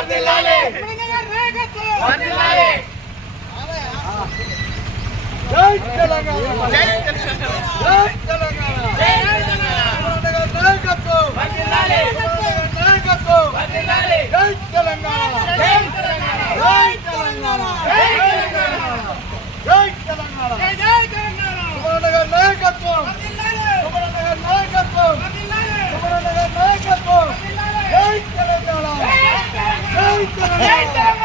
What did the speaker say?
వర్ధిల్లాలి వర్ధిల్లాలి జై తెలంగాణ జై తెలంగాణ జై తెలంగాణ నాయకత్వం వర్ధిల్లాలి నాయకత్వం వర్ధిల్లాలి జై తెలంగాణ జై తెలంగాణ జై తెలంగాణ జై తెలంగాణ జై తెలంగాణ జై తెలంగాణ సుమనగర్ నాయకత్వం వర్ధిల్లాలి సుమనగర్ నాయకత్వం వర్ధిల్లాలి సుమనగర్ నాయకత్వం జై తెలంగాణ జై తెలంగాణ